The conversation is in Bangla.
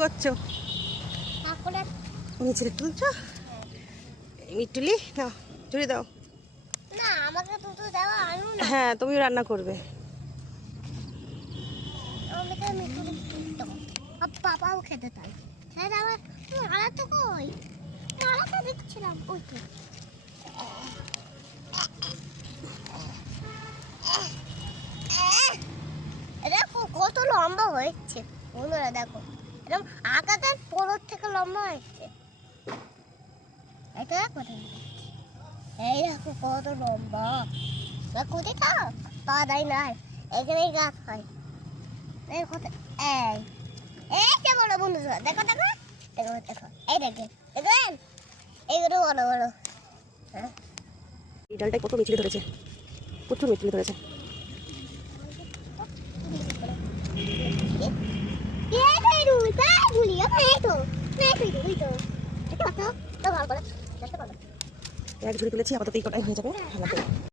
করছো? মিছিল তুলছো? মিটুলি না চুরি দাও। না আমাকে দুটো দাও আনু না। হ্যাঁ তুমিও রান্না করবে। আমাকে মিটুলি দাও। আর পাপাও খেতে চাই। হ্যাঁ আমার মালা তো কই? মালাটা দেখছিলাম ওই তো। দেখো কত লম্বা হয়েছে বন্ধুরা, দেখো এরকম আকাশের পলর থেকে লম্বা হয়েছে। এটা কোথায়? এই দেখো কত লম্বা। কোথায় তা পা দেয় না, এখানেই গাছ হয়। দেখো এই এই যে বড় বন্ধুরা, দেখো দেখো দেখো দেখো এই দেখেন দেখেন এইগুলো বড় বড়। হ্যাঁ এই ডালটায় কত মিছিল ধরেছে, প্রচুর মিছিল ধরেছে। এক ঝুড়ি তুলেছি, আপাতত এই কটাই হয়ে যাবে।